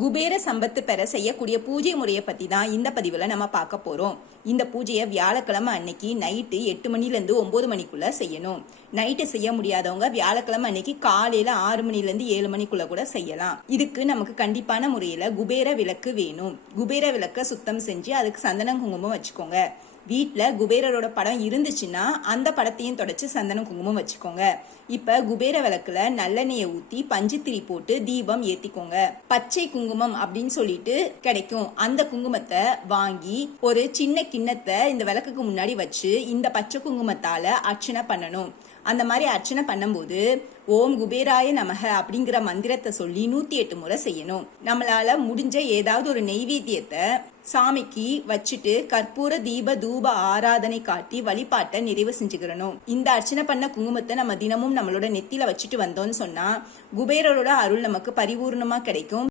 குபேர சம்பத்து பெற செய்யக்கூடிய பூஜை முறையை பற்றி தான் இந்த பதிவில் நம்ம பார்க்க போகிறோம். இந்த பூஜையை வியாழக்கிழமை அன்னைக்கு நைட்டு 8 மணிலேருந்து 9 மணிக்குள்ளே செய்யணும். நைட்டு செய்ய முடியாதவங்க வியாழக்கிழமை அன்னைக்கு காலையில் 6 மணிலேருந்து 7 மணிக்குள்ளே கூட செய்யலாம். இதுக்கு நமக்கு கண்டிப்பான முறையில் குபேர விளக்கு வேணும். குபேர விளக்கை சுத்தம் செஞ்சு அதுக்கு சந்தனம் குங்குமம் வச்சுக்கோங்க. வீட்டில் குபேரரோட படம் இருந்துச்சுன்னா அந்த படத்தையும் தொடச்சி சந்தனம் குங்குமம் வச்சுக்கோங்க. இப்போ குபேர விளக்குல நல்லெண்ணெயை ஊற்றி பஞ்சுத்திரி போட்டு தீபம் ஏற்றிக்கோங்க. பச்சை குங்குமம் அப்படின்னு சொல்லிட்டு கிடைக்கும். அந்த குங்குமத்தை வாங்கி ஒரு சின்ன கிண்ணத்தை இந்த விளக்குக்கு முன்னாடி வச்சு இந்த பச்சை குங்குமத்தால் அர்ச்சனை பண்ணணும். அந்த மாதிரி அர்ச்சனை பண்ணும்போது ஓம் குபேராய நமக அப்படிங்கிற மந்திரத்தை சொல்லி 108 முறை செய்யணும். நம்மளால முடிஞ்ச ஏதாவது ஒரு நெய்வேத்தியத்தை சாமிக்கு வச்சுட்டு கற்பூர தீப தூப ஆராதனை காட்டி வழிபாட்டை நிறைவு செஞ்சுக்கிறணும். இந்த அர்ச்சனை பண்ண குங்குமத்தை நம்ம தினமும் நம்மளோட நெத்தியில வச்சுட்டு வந்தோம்னு சொன்னா குபேரரோட அருள் நமக்கு பரிபூர்ணமா கிடைக்கும்.